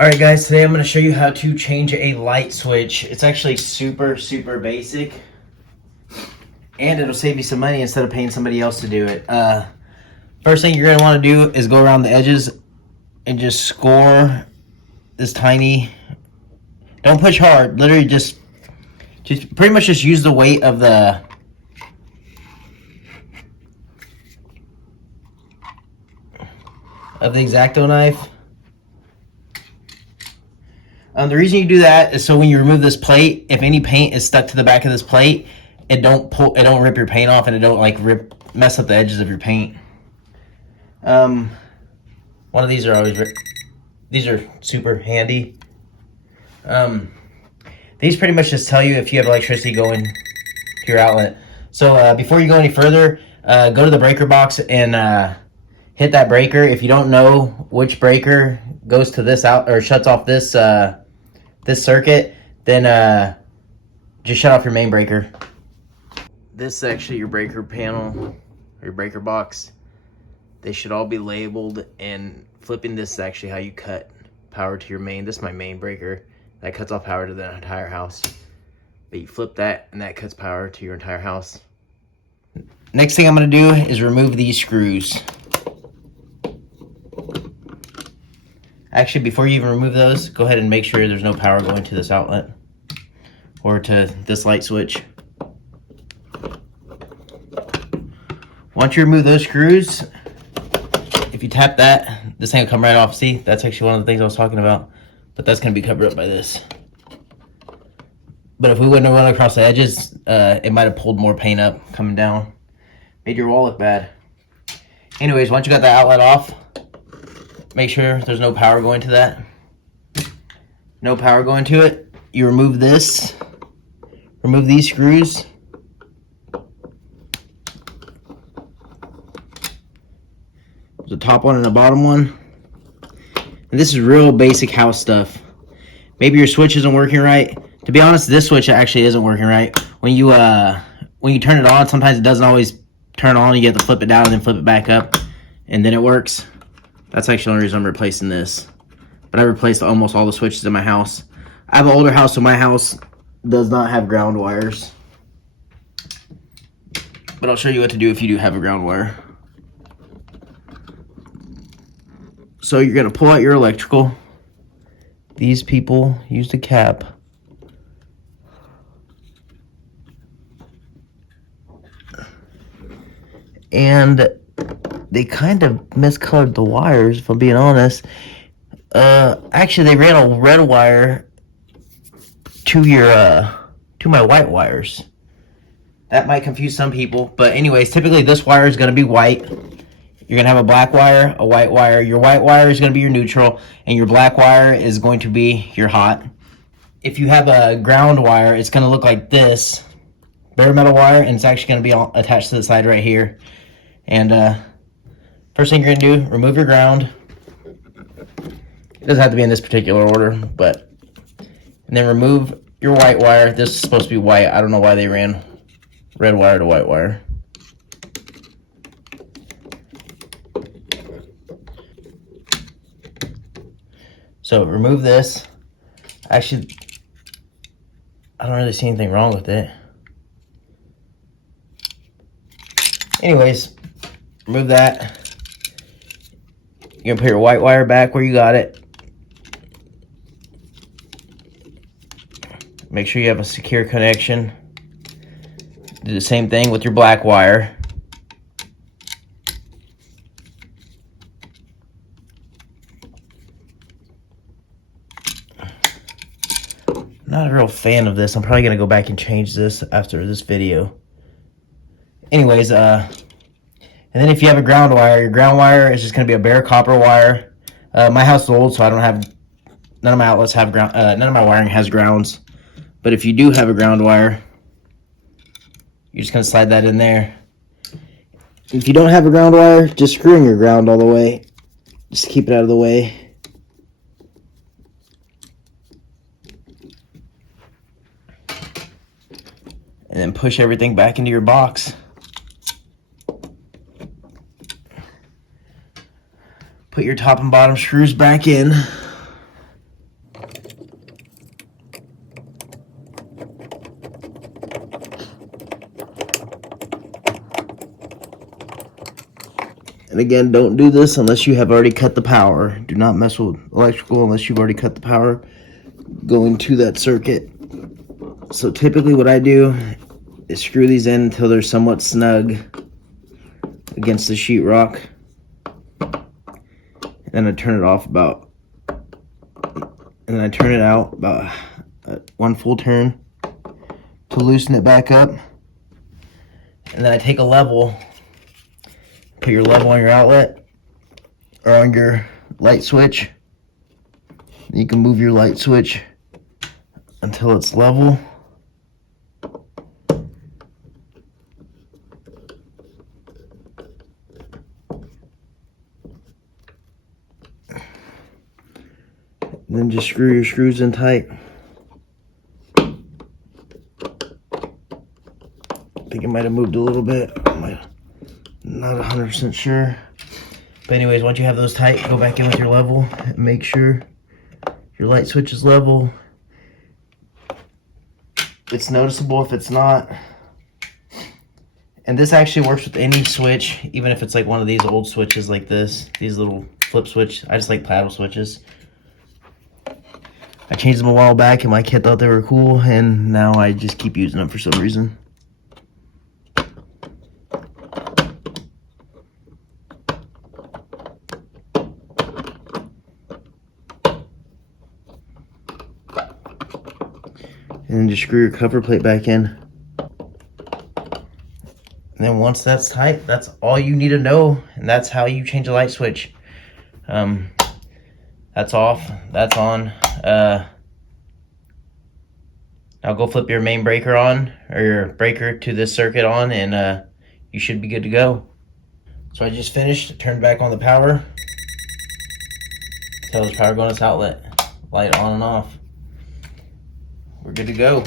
Alright guys, today I'm going to show you how to change a light switch. It's actually super basic. And it'll save you some money instead of paying somebody else to do it. First thing you're going to want to do is go around the edges and just score this tiny... Don't push hard. Literally just pretty much just use the weight of the... X-Acto knife. The reason you do that is so when you remove this plate, if any paint is stuck to the back of this plate, it don't rip your paint off, and it don't like mess up the edges of your paint. One of these are always these are super handy. These pretty much just tell you if you have electricity going to your outlet. So before you go any further, go to the breaker box and hit that breaker. If you don't know which breaker goes to this out or shuts off this this circuit, then just shut off your main breaker. This is actually your breaker panel, or your breaker box. They should all be labeled, and flipping this is actually how you cut power to your main. This is my main breaker. That cuts off power to the entire house. But you flip that, and that cuts power to your entire house. Next thing I'm going to do is remove these screws. Actually, before you even remove those, go ahead and make sure there's no power going to this outlet or to this light switch. Once you remove those screws, if you tap that, this thing will come right off. See, that's actually one of the things I was talking about, but that's going to be covered up by this. But if we wouldn't have run across the edges, it might have pulled more paint up coming down. Made your wall look bad. Anyways, once you got the outlet off, make sure there's no power going to that. No power going to it. You remove this. Remove these screws. There's a top one and a bottom one. And this is real basic house stuff. Maybe your switch isn't working right. To be honest, this switch actually isn't working right. When you turn it on, sometimes it doesn't always turn on. You have to flip it down and then flip it back up, and then it works. That's actually the only reason I'm replacing this. But I replaced almost all the switches in my house. I have an older house, so my house does not have ground wires. But I'll show you what to do if you do have a ground wire. So you're going to pull out your electrical. These people used a cap. And they kind of miscolored the wires, if I'm being honest. Actually, they ran a red wire to my white wires. That might confuse some people, but anyways, typically this wire is going to be white. You're going to have a black wire, a white wire. Your white wire is going to be your neutral, and your black wire is going to be your hot. If you have a ground wire, it's going to look like this, bare metal wire, and it's actually going to be all attached to the side right here. And first thing you're going to do, remove your ground. It doesn't have to be in this particular order, but... And then remove your white wire. This is supposed to be white. I don't know why they ran red wire to white wire. So remove this. Actually, I don't really see anything wrong with it. Anyways, remove that. You're gonna put your white wire back where you got it. Make sure you have a secure connection. Do the same thing with your black wire. Not a real fan of this. I'm probably gonna go back and change this after this video. Anyways, and then if you have a ground wire, your ground wire is just gonna be a bare copper wire. My house is old, so I don't have, none of my outlets have ground, none of my wiring has grounds. But if you do have a ground wire, you're just gonna slide that in there. If you don't have a ground wire, just screw in your ground all the way. Just keep it out of the way. And then push everything back into your box. Put your top and bottom screws back in. And again, don't do this unless you have already cut the power. Do not mess with electrical unless you've already cut the power going to that circuit. So typically what I do is screw these in until they're somewhat snug against the sheetrock. And then I turn it off about, and then I turn it out about one full turn to loosen it back up. And then I take a level, put your level on your outlet or on your light switch. You can move your light switch until it's level. And then just screw your screws in tight. I think it might have moved a little bit. I'm not 100% sure. But anyways, once you have those tight, go back in with your level and make sure your light switch is level. It's noticeable if it's not. And this actually works with any switch, even if it's like one of these old switches like this, these little flip switch. I just like paddle switches. I changed them a while back and my kid thought they were cool, and now I just keep using them for some reason. And then just screw your cover plate back in. And then once that's tight, that's all you need to know, and that's how you change a light switch. That's off, that's on. Now go flip your main breaker on, or your breaker to this circuit on, and you should be good to go. So I just finished, turned back on the power. Tell this power going to this outlet, light on and off. We're good to go.